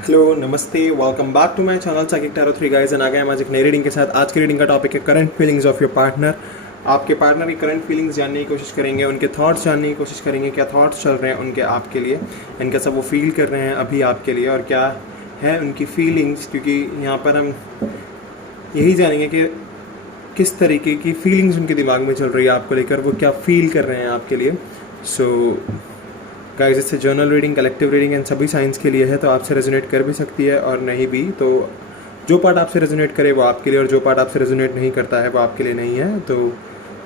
Hello नमस्ते, welcome back to my channel psychic tarot 3 guys and आ गए हम आज एक नई रीडिंग के साथ। आज की रीडिंग का टॉपिक है current feelings of your partner. आपके पार्टनर की करंट फीलिंग्स जानने की कोशिश करेंगे, उनके थॉट्स जानने की कोशिश करेंगे, क्या थॉट्स चल रहे हैं उनके आपके लिए एंड कैसा वो फील कर रहे हैं अभी आपके लिए और क्या है उनकी फीलिंग्स, क्योंकि यहाँ पर हम यही जानेंगे कि किस तरीके की फीलिंग्स उनके दिमाग में चल रही है आपको लेकर, वो क्या फील कर रहे हैं आपके लिए। सो गाइस, इससे journal reading, collective reading and सभी साइंस के लिए है, तो आपसे रेजोनेट कर भी सकती है और नहीं भी। तो जो पार्ट आपसे रेजोनेट करे वो आपके लिए और जो पार्ट आपसे रेजोनेट नहीं करता है वो आपके लिए नहीं है। तो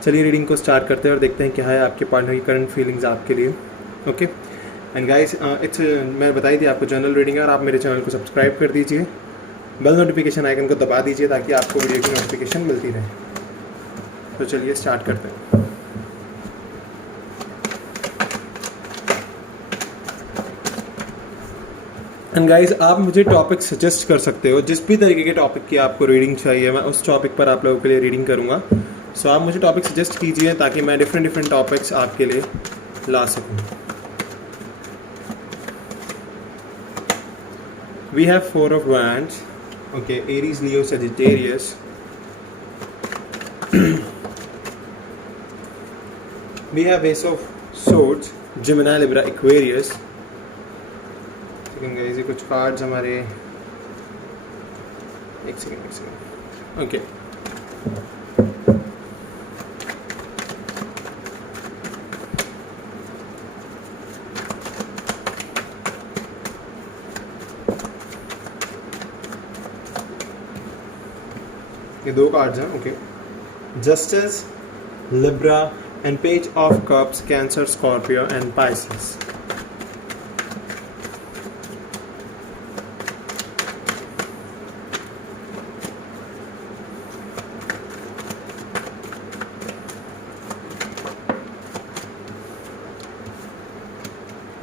चलिए रीडिंग को स्टार्ट करते हैं और देखते हैं क्या है आपके पार्टनर की करंट फीलिंग्स आपके लिए। ओके एंड गाइस, मैं बताई थी आपको जर्नल रीडिंग है और आप मेरे चैनल को सब्सक्राइब कर दीजिए, बेल नोटिफिकेशन आइकन को दबा दीजिए ताकि आपको वीडियो की नोटिफिकेशन मिलती रहे। तो चलिए स्टार्ट करते हैं। एंड गाइज, आप मुझे टॉपिक सजेस्ट कर सकते हो, जिस भी तरीके के टॉपिक की आपको रीडिंग चाहिए मैं उस टॉपिक पर आप लोगों के लिए रीडिंग करूँगा। सो आप मुझे टॉपिक सजेस्ट कीजिए ताकि मैं डिफरेंट टॉपिक्स आपके लिए ला सकूँ। We have 4 of Wands, okay, Aries, Leo, Sagittarius. We have ace of swords, Gemini, Libra, Aquarius. ये कुछ कार्ड्स हमारे, एक सेकेंड ओके। ये 2 कार्ड्स हैं, okay. Justice, Libra and page of cups, cancer, Scorpio and Pisces.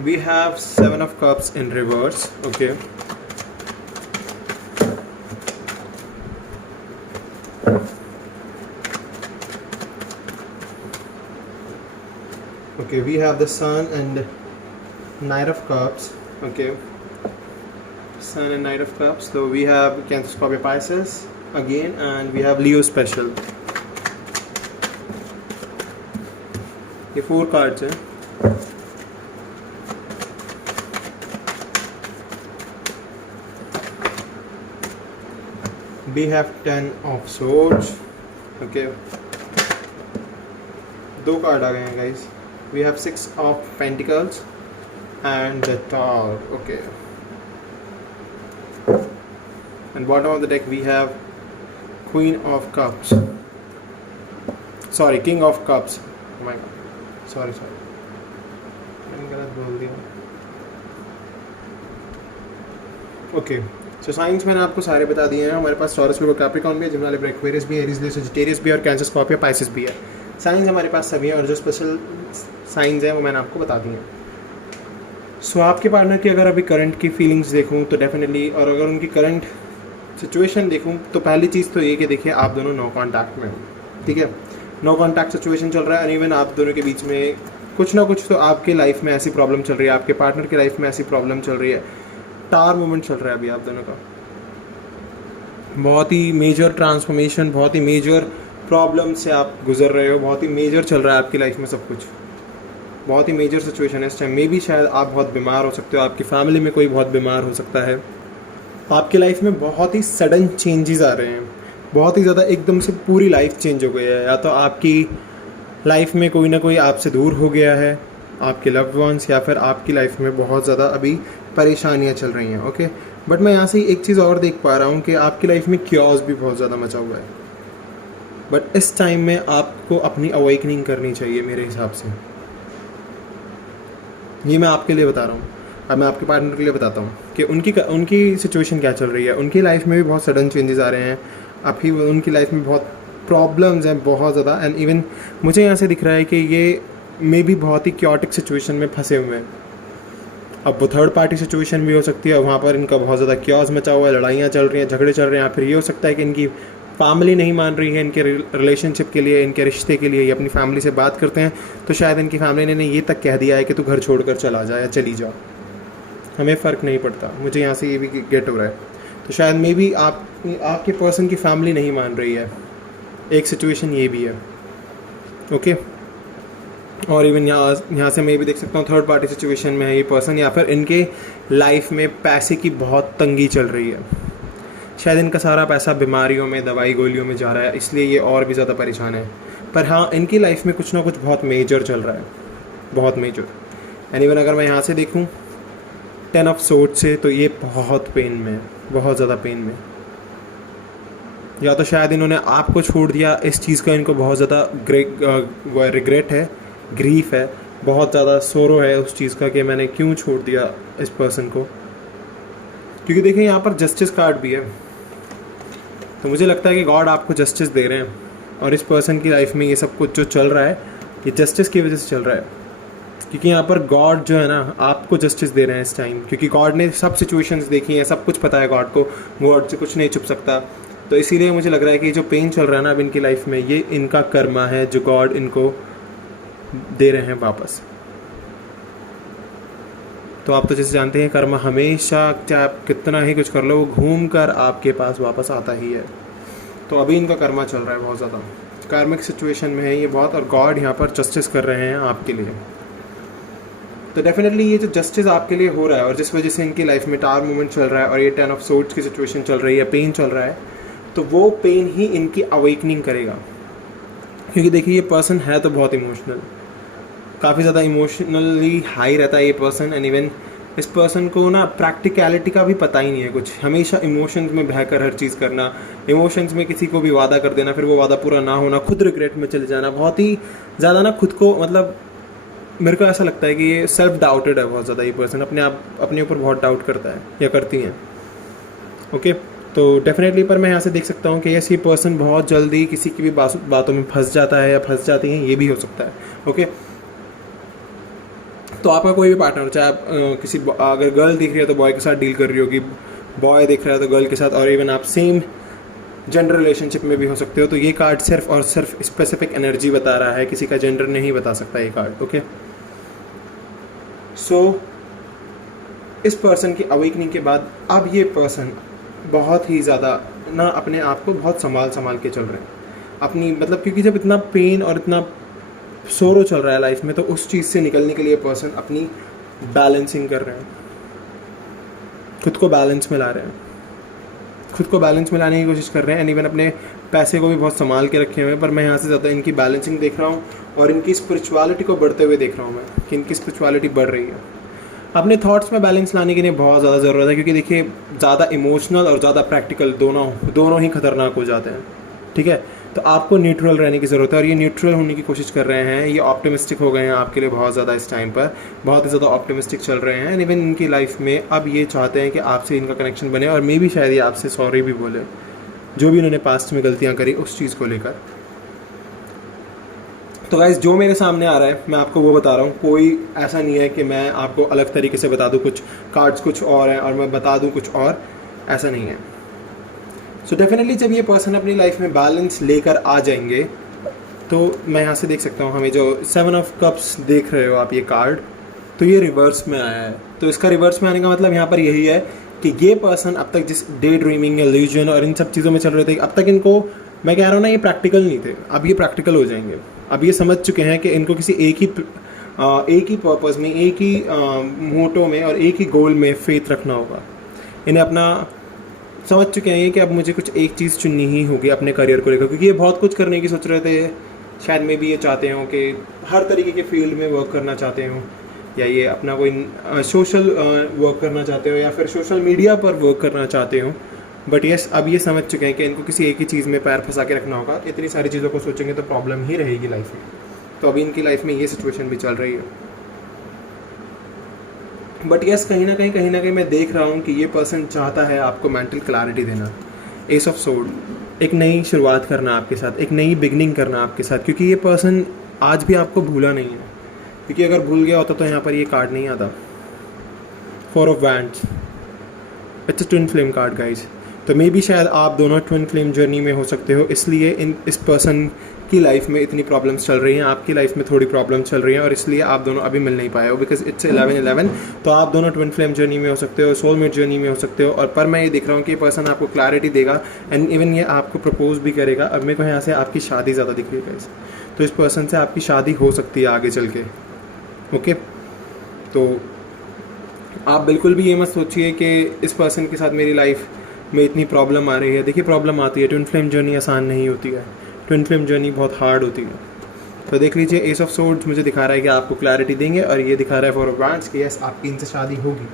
We have 7 of Cups in reverse, okay. Okay, we have the Sun and Knight of Cups, okay. Sun and Knight of Cups. So we have Cancer, Scorpio, Pisces again, and we have Leo special. ये 4 cards हैं। We have 10 of Swords, okay. 2 card आ गए हैं guys. We have 6 of Pentacles and the Tower, okay. And bottom of the deck we have Queen of Cups, sorry, King of Cups, oh my god, sorry मैंने गलत बोल दिया, okay. So science मैंने आपको सारे बता दिए हैं। हमारे पास टॉरस, लिब्रा, कैप्रिकॉर्न भी है, जेमिनी, लिब्रा, एक्वेरियस भी है, एरीज, लियो, सजिटेरियस भी है और कैंसर, स्कॉर्पियो, पाइसेस भी है। साइंस हमारे पास सभी हैं और जो स्पेशल साइंस हैं वो मैंने आपको बता दिए हैं। सो आपके पार्टनर की अगर अभी करंट की फीलिंग्स देखूँ तो डेफिनेटली, और अगर उनकी करंट सिचुएशन देखूँ तो पहली चीज़ तो ये कि देखिए आप दोनों नो कॉन्टैक्ट में हो, ठीक है। नो कॉन्टैक्ट सिचुएशन चल रहा है और इवन आप दोनों के बीच में कुछ ना कुछ तो आपके लाइफ में ऐसी प्रॉब्लम चल रही है, आपके पार्टनर की लाइफ में ऐसी प्रॉब्लम चल रही है। टावर मूवमेंट चल रहा है अभी आप दोनों का, बहुत ही मेजर ट्रांसफॉर्मेशन, बहुत ही मेजर प्रॉब्लम से आप गुजर रहे हो, बहुत ही मेजर चल रहा है आपकी लाइफ में सब कुछ, बहुत ही मेजर सिचुएशन है इस टाइम। मे भी शायद आप बहुत बीमार हो सकते हो, आपकी फैमिली में कोई बहुत बीमार हो सकता है, आपकी लाइफ में बहुत ही सडन चेंजेस आ रहे हैं, बहुत ही ज़्यादा एकदम से पूरी लाइफ चेंज हो गई है। या तो आपकी लाइफ में कोई ना कोई आपसे दूर हो गया है, आपके लव्ड वंस, या फिर आपकी लाइफ में बहुत ज़्यादा अभी परेशानियाँ चल रही हैं, ओके। बट मैं यहाँ से एक चीज़ और देख पा रहा हूँ कि आपकी लाइफ में क्योस भी बहुत ज़्यादा मचा हुआ है। बट इस टाइम में आपको अपनी अवेकनिंग करनी चाहिए मेरे हिसाब से, ये मैं आपके लिए बता रहा हूँ। अब मैं आपके पार्टनर के लिए बताता हूँ कि उनकी सिचुएशन क्या चल रही है। उनकी लाइफ में भी बहुत सडन चेंजेस आ रहे हैं, अभी उनकी लाइफ में बहुत प्रॉब्लम्स हैं, बहुत ज़्यादा। एंड इवन मुझे यहाँ से दिख रहा है कि ये मे भी बहुत ही क्योटिक सिचुएशन में फंसे हुए हैं। अब वो थर्ड पार्टी सिचुएशन भी हो सकती है, वहाँ पर इनका बहुत ज़्यादा क्योस मचा हुआ है, लड़ाइयाँ चल रही हैं, झगड़े चल रहे हैं, या फिर ये हो सकता है कि इनकी फैमिली नहीं मान रही है इनके रिलेशनशिप के लिए, इनके रिश्ते के लिए। ये अपनी फैमिली से बात करते हैं तो शायद इनकी फैमिली ने ये तक कह दिया है कि तू घर छोड़कर चला जा या चली जाओ, हमें फ़र्क नहीं पड़ता। मुझे यहाँ से ये भी गेट हो रहा है। तो शायद मे बी आपके पर्सन की फैमिली नहीं मान रही है, एक सिचुएशन ये भी है। ओके, और इवन यहाँ से मैं भी देख सकता हूँ थर्ड पार्टी सिचुएशन में है ये पर्सन, या फिर इनके लाइफ में पैसे की बहुत तंगी चल रही है। शायद इनका सारा पैसा बीमारियों में, दवाई गोलियों में जा रहा है, इसलिए ये और भी ज़्यादा परेशान है। पर हाँ, इनकी लाइफ में कुछ ना कुछ बहुत मेजर चल रहा है, बहुत मेजर। एंड इवन अगर मैं यहाँ से देखूँ 10 ऑफ सोर्ड से, तो ये बहुत पेन में है, बहुत ज़्यादा पेन में। या तो शायद इन्होंने आपको छोड़ दिया, इस चीज़ का इनको बहुत ज़्यादा रिग्रेट है, ग्रीफ है, बहुत ज़्यादा सोरो है उस चीज़ का कि मैंने क्यों छोड़ दिया इस पर्सन को। क्योंकि देखिए यहाँ पर जस्टिस कार्ड भी है, तो मुझे लगता है कि गॉड आपको जस्टिस दे रहे हैं, और इस पर्सन की लाइफ में ये सब कुछ जो चल रहा है ये जस्टिस की वजह से चल रहा है। क्योंकि यहाँ पर गॉड जो है ना आपको जस्टिस दे रहे हैं इस टाइम, क्योंकि गॉड ने सब सिचुएशंस देखी हैं, सब कुछ पता है गॉड को, गॉड से कुछ नहीं छुप सकता। तो इसीलिए मुझे लग रहा है कि जो पेन चल रहा है ना अब इनकी लाइफ में, ये इनका कर्मा है जो गॉड इनको दे रहे हैं वापस। तो आप तो जैसे जानते हैं कर्मा हमेशा, चाहे आप कितना ही कुछ कर लो, वो घूम कर आपके पास वापस आता ही है। तो अभी इनका कर्मा चल रहा है बहुत ज़्यादा, कार्मिक सिचुएशन में है ये बहुत, और गॉड यहाँ पर जस्टिस कर रहे हैं आपके लिए। तो डेफिनेटली ये जो जस्टिस आपके लिए हो रहा है, और जिस वजह से इनकी लाइफ में टावर मूवमेंट चल रहा है, और ये 10 ऑफ सोर्ड्स की सिचुएशन चल रही है, पेन चल रहा है, तो वो पेन ही इनकी अवेकनिंग करेगा। क्योंकि देखिए ये पर्सन है तो बहुत इमोशनल, काफ़ी ज़्यादा इमोशनली हाई रहता है ये पर्सन। एंड इवन इस पर्सन को ना प्रैक्टिकलिटी का भी पता ही नहीं है कुछ, हमेशा इमोशंस में बहकर हर चीज़ करना, इमोशंस में किसी को भी वादा कर देना, फिर वो वादा पूरा ना होना, खुद रिग्रेट में चले जाना, बहुत ही ज़्यादा ना खुद को, मतलब मेरे को ऐसा लगता है कि ये सेल्फ डाउटेड है बहुत ज़्यादा। ये पर्सन अपने ऊपर बहुत डाउट करता है या करती हैं। ओके, तो डेफिनेटली पर मैं यहाँ से देख सकता हूँ कि ये पर्सन बहुत जल्दी किसी की भी बातों में फंस जाता है या फंस जाती हैं, ये भी हो सकता है। ओके, तो आपका कोई भी पार्टनर, चाहे आप किसी अगर गर्ल दिख रही है तो बॉय के साथ डील कर रही होगी, बॉय दिख रहा है तो गर्ल के साथ, और इवन आप सेम जेंडर रिलेशनशिप में भी हो सकते हो। तो ये कार्ड सिर्फ और सिर्फ स्पेसिफिक एनर्जी बता रहा है, किसी का जेंडर नहीं बता सकता ये कार्ड। ओके, सो इस पर्सन की अवेकनिंग के बाद अब ये पर्सन बहुत ही ज़्यादा ना अपने आप को बहुत संभाल के चल रहे हैं अपनी, मतलब क्योंकि जब इतना पेन और इतना सोरो चल रहा है लाइफ में, तो उस चीज़ से निकलने के लिए पर्सन अपनी बैलेंसिंग कर रहे हैं, खुद को बैलेंस में ला रहे हैं, खुद को बैलेंस में लाने की कोशिश कर रहे हैं। एंड इवन अपने पैसे को भी बहुत संभाल के रखे हुए हैं। पर मैं यहाँ से ज़्यादा इनकी बैलेंसिंग देख रहा हूँ, और इनकी स्पिरिचुअलिटी को बढ़ते हुए देख रहा हूँ मैं कि इनकी स्पिरिचुअलिटी बढ़ रही है। अपने थॉट्स में बैलेंस लाने के लिए बहुत ज़्यादा ज़रूरत है, क्योंकि देखिए ज़्यादा इमोशनल और ज़्यादा प्रैक्टिकल दोनों ही खतरनाक हो जाते हैं। ठीक है, तो आपको न्यूट्रल रहने की ज़रूरत है, और ये न्यूट्रल होने की कोशिश कर रहे हैं। ये ऑप्टिमिस्टिक हो गए हैं आपके लिए बहुत ज़्यादा, इस टाइम पर बहुत ही ज़्यादा ऑप्टिमिस्टिक चल रहे हैं। इवन इनकी लाइफ में अब ये चाहते हैं कि आपसे इनका कनेक्शन बने, और मे भी शायद ये आपसे सॉरी भी बोले, जो भी इन्होंने पास्ट में गलतियाँ करी उस चीज़ को लेकर। तो गाइस, जो मेरे सामने आ रहा है मैं आपको वो बता रहा हूँ, कोई ऐसा नहीं है कि मैं आपको अलग तरीके से बता दूँ, कुछ कार्ड्स कुछ और हैं और मैं बता दूँ कुछ और, ऐसा नहीं है। सो डेफिनेटली जब ये पर्सन अपनी लाइफ में बैलेंस लेकर आ जाएंगे, तो मैं यहाँ से देख सकता हूँ, हमें जो 7 ऑफ कप्स देख रहे हो आप ये कार्ड, तो ये रिवर्स में आया है। तो इसका रिवर्स में आने का मतलब यहाँ पर यही है कि ये पर्सन अब तक जिस डे ड्रीमिंग, इल्यूजन और इन सब चीज़ों में चल रहे थे, अब तक इनको, मैं कह रहा हूँ ना, ये प्रैक्टिकल नहीं थे, अब ये प्रैक्टिकल हो जाएंगे। अब ये समझ चुके हैं कि इनको किसी एक ही पर्पस में, एक ही मोटो में और एक ही गोल में फेथ रखना होगा। इन्हें अपना समझ चुके हैं ये कि अब मुझे कुछ एक चीज़ चुननी ही होगी अपने करियर को लेकर, क्योंकि ये बहुत कुछ करने की सोच रहे थे। शायद में भी ये चाहते हो कि हर तरीके के फील्ड में वर्क करना चाहते हो, या ये अपना कोई सोशल वर्क करना चाहते हो, या फिर सोशल मीडिया पर वर्क करना चाहते हो। बट यस, अब ये समझ चुके हैं कि इनको किसी एक ही चीज़ में पैर फंसा के रखना होगा। इतनी सारी चीज़ों को सोचेंगे तो प्रॉब्लम ही रहेगी लाइफ में। तो अभी इनकी लाइफ में ये सिचुएशन भी चल रही है। बट यस, कहीं ना कहीं मैं देख रहा हूँ कि ये पर्सन चाहता है आपको मेंटल क्लैरिटी देना, एस ऑफ सोर्ड, एक नई शुरुआत करना आपके साथ, एक नई बिगनिंग करना आपके साथ, क्योंकि ये पर्सन आज भी आपको भूला नहीं है। क्योंकि अगर भूल गया होता तो यहाँ पर ये कार्ड नहीं आता, 4 of wands, it's a twin flame card guys. तो मे बी शायद आप दोनों ट्विन फ्लेम जर्नी में हो सकते हो, इसलिए इस पर्सन आपकी लाइफ में इतनी प्रॉब्लम्स चल रही हैं, आपकी लाइफ में थोड़ी प्रॉब्लम चल रही हैं और इसलिए आप दोनों अभी मिल नहीं पाए हो, बिकॉज इट्स 11-11। तो आप दोनों ट्विन फ्लेम जर्नी में हो सकते हो, सोलमेट जर्नी में हो सकते हो। और पर मैं ये देख रहा हूँ कि ये पर्सन आपको क्लैरिटी देगा एंड इवन ये आपको प्रपोज भी करेगा। अब मेरे को यहाँ से आपकी शादी ज़्यादा दिख रही है गाइस, तो इस पर्सन से आपकी शादी हो सकती है आगे चल के। ओके, तो आप बिल्कुल भी ये मत सोचिए कि इस पर्सन के साथ मेरी लाइफ में इतनी प्रॉब्लम आ रही है। देखिए प्रॉब्लम आती है, ट्विन फ्लेम जर्नी आसान नहीं होती है, ट्विन फ्लेम जर्नी बहुत हार्ड होती है। तो देख लीजिए एस ऑफ सोर्ड्स मुझे दिखा रहा है कि आपको क्लैरिटी देंगे और ये दिखा रहा है 4 ऑफ वांड्स कि यस आपकी इनसे शादी होगी।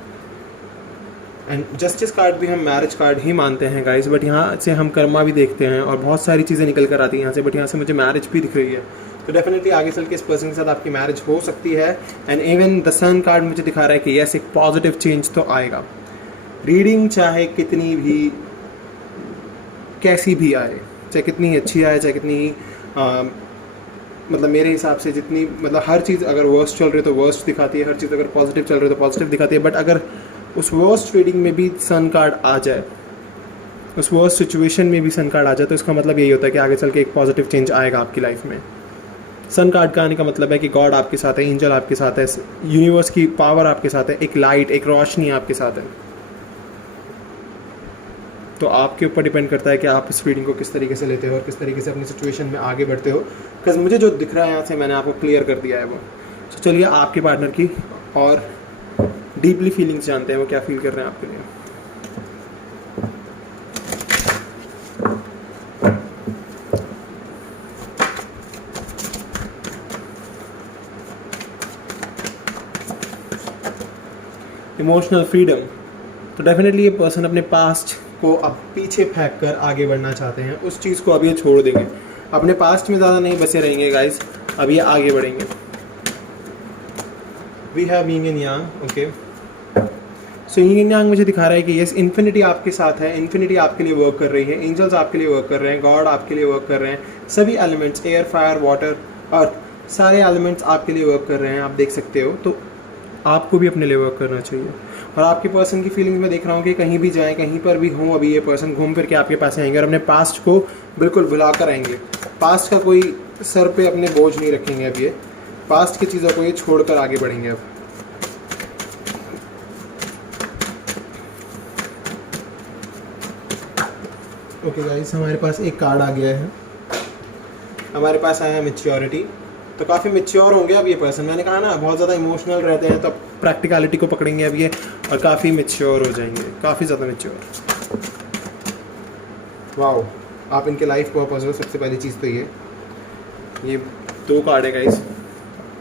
एंड जस्टिस कार्ड भी हम मैरिज कार्ड ही मानते हैं गाइस, बट यहाँ से हम कर्मा भी देखते हैं और बहुत सारी चीज़ें निकल कर आती हैं यहाँ से, बट यहाँ से मुझे मैरिज भी दिख रही है। तो डेफिनेटली आगे चल के इस पर्सन के साथ आपकी मैरिज हो सकती है। And even the sun card मुझे दिखा रहा है कि यस एक पॉजिटिव चेंज तो आएगा। रीडिंग चाहे कितनी भी कैसी भी आए, चाहे कितनी अच्छी आए, चाहे कितनी मतलब मेरे हिसाब से जितनी मतलब हर चीज़ अगर वर्स्ट चल रही है तो वर्स्ट दिखाती है, हर चीज़ अगर पॉजिटिव चल रही है तो पॉजिटिव दिखाती है। बट अगर उस वर्स्ट रीडिंग में भी सन कार्ड आ जाए, उस वर्स्ट सिचुएशन में भी सन कार्ड आ जाए, तो इसका मतलब यही होता है कि आगे चल के एक पॉजिटिव चेंज आएगा आपकी लाइफ में। सन कार्ड का आने का मतलब है कि गॉड आपके साथ है, एंजल आपके साथ है, यूनिवर्स की पावर आपके साथ है, एक लाइट, एक रोशनी आपके साथ है। तो आपके ऊपर डिपेंड करता है कि आप इस रीडिंग को किस तरीके से लेते हो और किस तरीके से अपनी सिचुएशन में आगे बढ़ते हो। बिकॉज मुझे जो दिख रहा है यहाँ से मैंने आपको क्लियर कर दिया है वो। तो चलिए आपके पार्टनर की और डीपली फीलिंग्स जानते हैं, वो क्या फील कर रहे हैं आपके लिए। इमोशनल फ्रीडम, तो डेफिनेटली ये पर्सन अपने पास्ट को अब पीछे फेंक कर आगे बढ़ना चाहते हैं, उस चीज़ को अब ये छोड़ देंगे, अपने पास्ट में ज़्यादा नहीं बसे रहेंगे गाइस, अब ये आगे बढ़ेंगे। We have yin and yang, okay. So yin and yang मुझे दिखा रहा है कि यस इन्फिनिटी आपके साथ है, इन्फिनिटी आपके लिए वर्क कर रही है, एंजल्स आपके लिए वर्क कर रहे हैं, गॉड आपके लिए वर्क कर रहे हैं, सभी एलिमेंट्स एयर फायर वाटर और सारे एलिमेंट्स आपके लिए वर्क कर रहे हैं, आप देख सकते हो। तो आपको भी अपने लिए वर्क करना चाहिए। और आपके पर्सन की फीलिंग्स में देख रहा हूँ कि कहीं भी जाएं, कहीं पर भी हों, अभी ये पर्सन घूम फिर के आपके पास आएंगे और अपने पास्ट को बिल्कुल भुला कर आएंगे। पास्ट का कोई सर पे अपने बोझ नहीं रखेंगे, अब ये पास्ट की चीज़ों को ये छोड़ कर आगे बढ़ेंगे। अब ओके गाइस, हमारे पास एक कार्ड आ गया है, हमारे पास आया है मैच्योरिटी। तो काफ़ी मैच्योर होंगे अब ये पर्सन, मैंने कहा ना बहुत ज़्यादा इमोशनल रहते हैं तो प्रैक्टिकलिटी को पकड़ेंगे अब ये और काफ़ी मैच्योर हो जाएंगे, काफ़ी ज़्यादा मैच्योर। वाओ, आप इनके लाइफ पर्पस हो, सबसे पहली चीज़ तो ये 2 कार्ड है गाइस,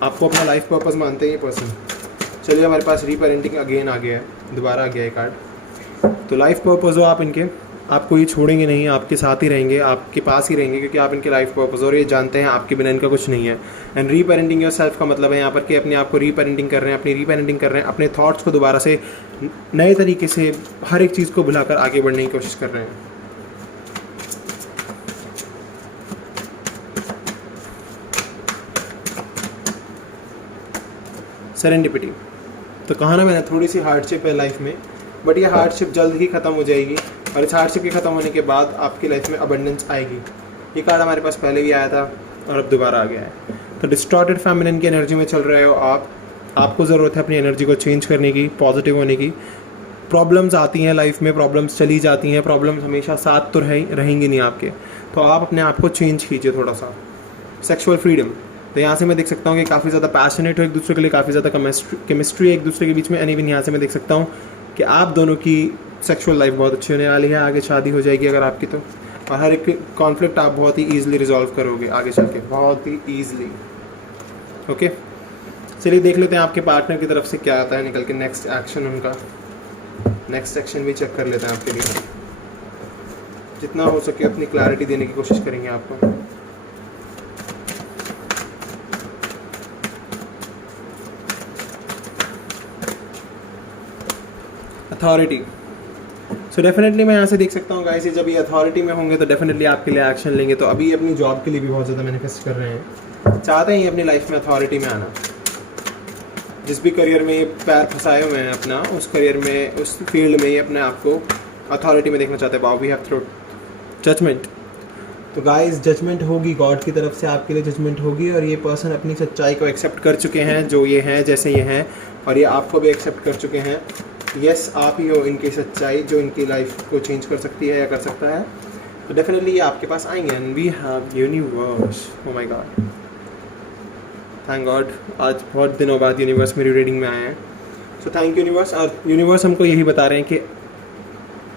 आपको अपना लाइफ पर्पस मानते हैं ये पर्सन। चलिए हमारे पास रीपेरेंटिंग अगेन आ गया है, दोबारा आ गया है कार्ड। तो लाइफ पर्पस हो आप इनके, आपको ये छोड़ेंगे नहीं, आपके साथ ही रहेंगे, आपके पास ही रहेंगे, क्योंकि आप इनके लाइफ पर्पस और ये जानते हैं आपके बिना इनका कुछ नहीं है। एंड रीपेरेंटिंग योरसेल्फ का मतलब है यहाँ पर कि अपने आप को रीपेरेंटिंग कर रहे हैं, अपनी रीपेरेंटिंग कर रहे हैं, अपने थॉट्स को दोबारा से नए तरीके से हर एक चीज़ को भुलाकर आगे बढ़ने की कोशिश कर रहे हैं। सेरेंडिपिटी, तो कहा ना मैंने थोड़ी सी हार्डशिप है लाइफ में, बट ये हार्डशिप जल्द ही ख़त्म हो जाएगी और इस हार्डशिप के ख़त्म होने के बाद आपकी लाइफ में अबंडेंस आएगी। ये कार्ड हमारे पास पहले भी आया था और अब दोबारा आ गया है। तो डिस्टॉर्टेड फेमिनिन की एनर्जी में चल रहे हो आप, आपको ज़रूरत है अपनी एनर्जी को चेंज करने की, पॉजिटिव होने की। प्रॉब्लम्स आती हैं लाइफ में, प्रॉब्लम्स चली जाती हैं, प्रॉब्लम्स हमेशा साथ तो रहेंगी नहीं आपके, तो आप अपने आप को चेंज कीजिए थोड़ा सा। सेक्सुअल फ्रीडम, तो यहाँ से मैं देख सकता हूँ कि काफ़ी ज़्यादा पैशनेट हो एक दूसरे के लिए, काफ़ी ज़्यादा केमिस्ट्री है एक दूसरे के बीच में। एंड इवन यहाँ से मैं देख सकता हूँ कि आप दोनों की सेक्सुअल लाइफ बहुत अच्छी होने वाली है, आगे शादी हो जाएगी अगर आपकी तो, और हर एक कॉन्फ्लिक्ट आप बहुत ही ईजिली रिजॉल्व करोगे आगे चल के, बहुत ही ईजिली। ओके, चलिए देख लेते हैं आपके पार्टनर की तरफ से क्या आता है निकल के, नेक्स्ट एक्शन उनका, नेक्स्ट एक्शन भी चेक कर लेते हैं आपके लिए। जितना हो सके अपनी क्लैरिटी देने की कोशिश करेंगे आपको। अथॉरिटी, सो डेफिनेटली मैं यहाँ से देख सकता हूँ गाइस, जब ये अथॉरिटी में होंगे तो डेफिनेटली आपके लिए एक्शन लेंगे। तो अभी अपनी जॉब के लिए भी बहुत ज़्यादा मैनिफेस्ट कर रहे हैं, चाहते हैं ये अपनी लाइफ में अथॉरिटी में आना। जिस भी करियर में ये पैर फंसाए हुए हैं अपना, उस करियर में, उस फील्ड में ये अपने आप को अथॉरिटी में देखना चाहते हैं। Wow, we have through judgement, तो गाइस जजमेंट होगी, गॉड की तरफ से आपके लिए जजमेंट होगी, और ये पर्सन अपनी सच्चाई को एक्सेप्ट कर चुके हैं जो ये हैं जैसे ये हैं, और ये आपको भी एक्सेप्ट कर चुके हैं। यस, आप ही हो इनकी सच्चाई जो इनकी लाइफ को चेंज कर सकती है या कर सकता है। तो डेफिनेटली ये आपके पास आएंगे। And we have universe, oh my God, thank God, आज बहुत दिनों बाद यूनिवर्स मेरी रीडिंग में आए हैं। So thank universe. और यूनिवर्स हमको यही बता रहे हैं कि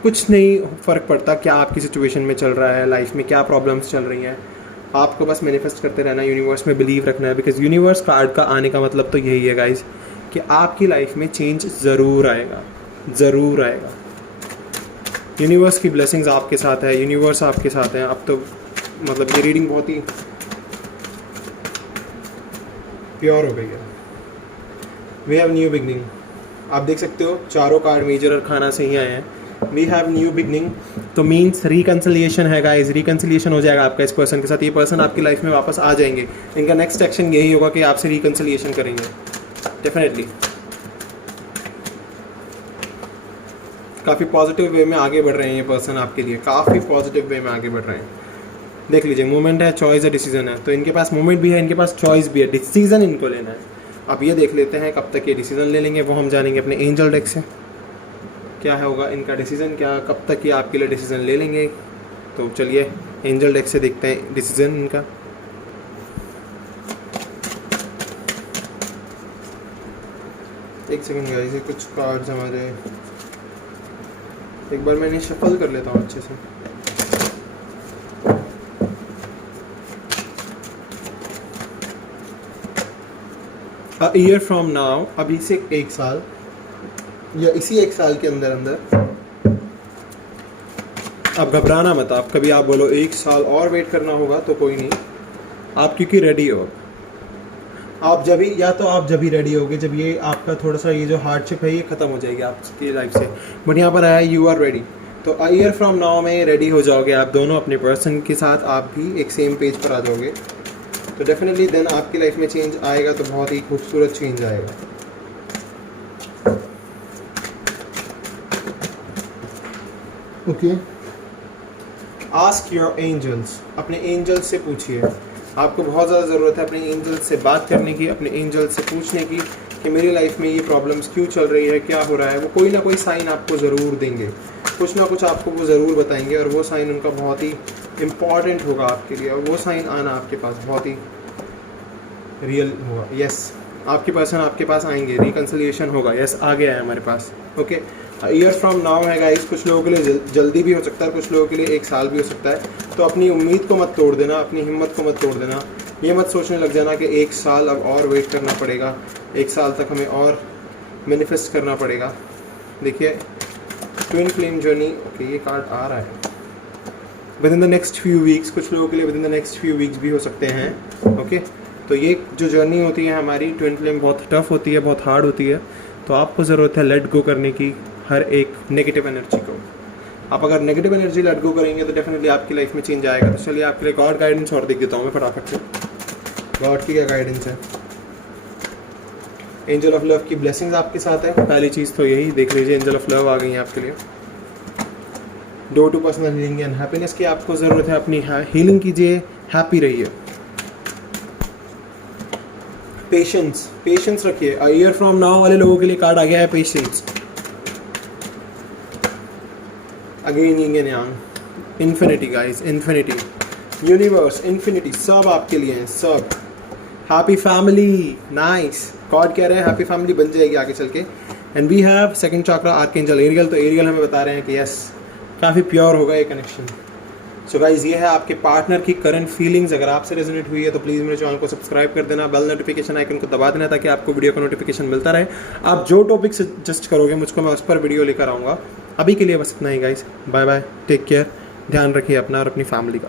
कुछ नहीं फ़र्क पड़ता क्या आपकी सिचुएशन में चल रहा है, लाइफ में क्या प्रॉब्लम्स चल रही हैं, आपको बस मैनिफेस्ट करते रहना, यूनिवर्स में बिलीव रखना है। बिकॉज यूनिवर्स कार्ड का आने का मतलब तो यही है गाइज कि आपकी लाइफ में चेंज ज़रूर आएगा, ज़रूर आएगा। यूनिवर्स की ब्लेसिंग्स आपके साथ है, यूनिवर्स आपके साथ है। अब तो मतलब ये रीडिंग बहुत ही प्योर हो गई है। वी हैव न्यू बिगनिंग, आप देख सकते हो चारों कार्ड मेजर और खाना से ही आए हैं। वी हैव न्यू बिगनिंग तो मीन्स रिकन्सिलिएशन है गाइस, रिकन्सिलिएशन हो जाएगा आपका इस पर्सन के साथ। ये पर्सन आपकी लाइफ में वापस आ जाएंगे। इनका नेक्स्ट एक्शन यही होगा कि आपसे रिकन्सिलिएशन करेंगे डेफिनेटली। काफ़ी पॉजिटिव वे में आगे बढ़ रहे हैं ये पर्सन आपके लिए, काफ़ी पॉजिटिव वे में आगे बढ़ रहे हैं। देख लीजिए, मूवमेंट है, चॉइस है, डिसीजन है। तो इनके पास मूवमेंट भी है, इनके पास चॉइस भी है, डिसीजन इनको लेना है। अब ये देख लेते हैं कब तक ये डिसीजन ले लेंगे, वो हम जानेंगे अपने एंजल डेक से। क्या होगा इनका डिसीजन, क्या कब तक ये आपके लिए डिसीजन ले लेंगे। तो चलिए एंजल डेक से देखते हैं डिसीजन इनका। एक सेकंड गाइस, ये कुछ कार्ड्स हमारे, एक बार मैं इन्हें शफल कर लेता हूँ अच्छे से। अ ईयर फ्रॉम नाउ, अभी से 1 साल या इसी 1 साल के अंदर अंदर, अब घबराना मत। आप कभी आप बोलो 1 साल और वेट करना होगा तो कोई नहीं, आप क्योंकि रेडी हो। आप जब ही, या तो आप जब ही रेडी होगे जब ये आपका थोड़ा सा ये जो हार्डशिप है ये ख़त्म हो जाएगी आपकी लाइफ से। बट यहाँ पर आया यू आर रेडी, तो अ ईयर फ्रॉम नाउ में रेडी हो जाओगे आप दोनों अपने पर्सन के साथ, आप भी एक सेम पेज पर आ जाओगे। तो डेफिनेटली देन आपकी लाइफ में चेंज आएगा, तो बहुत ही खूबसूरत चेंज आएगा। ओके, आस्क योर एंजल्स, अपने एंजल्स से पूछिए। आपको बहुत ज़्यादा ज़रूरत है अपने एंजल्स से बात करने की, अपने एंजल्स से पूछने की कि मेरी लाइफ में ये प्रॉब्लम्स क्यों चल रही है, क्या हो रहा है। वो कोई ना कोई साइन आपको ज़रूर देंगे, कुछ ना कुछ आपको वो ज़रूर बताएंगे, और वो साइन उनका बहुत ही इम्पॉर्टेंट होगा आपके लिए, और वो साइन आना आपके पास बहुत ही रियल होगा। यस, आपके पर्सन आपके पास आएंगे, रिकन्सिलिएशन होगा। यस, आ गया है हमारे पास। ओके, ईयर फ्रॉम नाउ है गाइस, कुछ लोगों के लिए जल्दी भी हो सकता है, कुछ लोगों के लिए 1 साल भी हो सकता है। तो अपनी उम्मीद को मत तोड़ देना, अपनी हिम्मत को मत तोड़ देना। ये मत सोचने लग जाना कि 1 साल अब और वेट करना पड़ेगा, 1 साल तक हमें और मैनिफेस्ट करना पड़ेगा। देखिए, ट्विन फ्लेम जर्नी, ओके, ये कार्ड आ रहा है with in the next few weeks. कुछ लोगों के लिए with in the next few weeks भी हो सकते हैं। ओके, तो ये जो जर्नी होती है हमारी ट्विन फ्लेम, बहुत टफ होती है, बहुत हार्ड होती है। तो आपको ज़रूरत है लेट गो करने की हर एक नेगेटिव एनर्जी को। आप अगर नेगेटिव एनर्जी लेट गो करेंगे तो डेफिनेटली आपकी लाइफ में चेंज आएगा। तो चलिए आपके लिए गॉड गाइडेंस और देख देता हूँ मैं फटाफट से। गॉड की क्या गाइडेंस है। एंजल ऑफ लव की ब्लेसिंग्स आपके साथ है। पहली चीज़ तो यही देख लीजिए, एंजल ऑफ लव आ गई है आपके लिए। Door to personal healing and happiness की आपको ज़रूरत है, अपनी हीलिंग कीजिए, हैप्पी रहिए। पेशेंस, पेशेंस रखिए। अ ईयर फ्रॉम नाउ वाले लोगों के लिए कार्ड आ गया है patience. Again Ying and Yang, infinity guys, infinity, universe, infinity, सब आपके लिए हैं, सब। Happy family, nice. गॉड कह रहे हैं हैप्पी फैमिली बन जाएगी आगे चल के। And we have second chakra archangel Ariel. तो एरियल हमें बता रहे हैं कि यस, काफ़ी प्योर होगा ये कनेक्शन। सो गाइज, ये है आपके पार्टनर की करंट फीलिंग्स। अगर आपसे रेजोनेट हुई है तो प्लीज़ मेरे चैनल को सब्सक्राइब कर देना, बेल नोटिफिकेशन आइकन को दबा देना ताकि आपको वीडियो का नोटिफिकेशन मिलता रहे। आप जो टॉपिक सजेस्ट करोगे मुझको, मैं उस पर वीडियो लेकर आऊँगा। अभी के लिए बस इतना ही guys, bye bye, take care, ध्यान रखिए अपना और अपनी फैमिली का।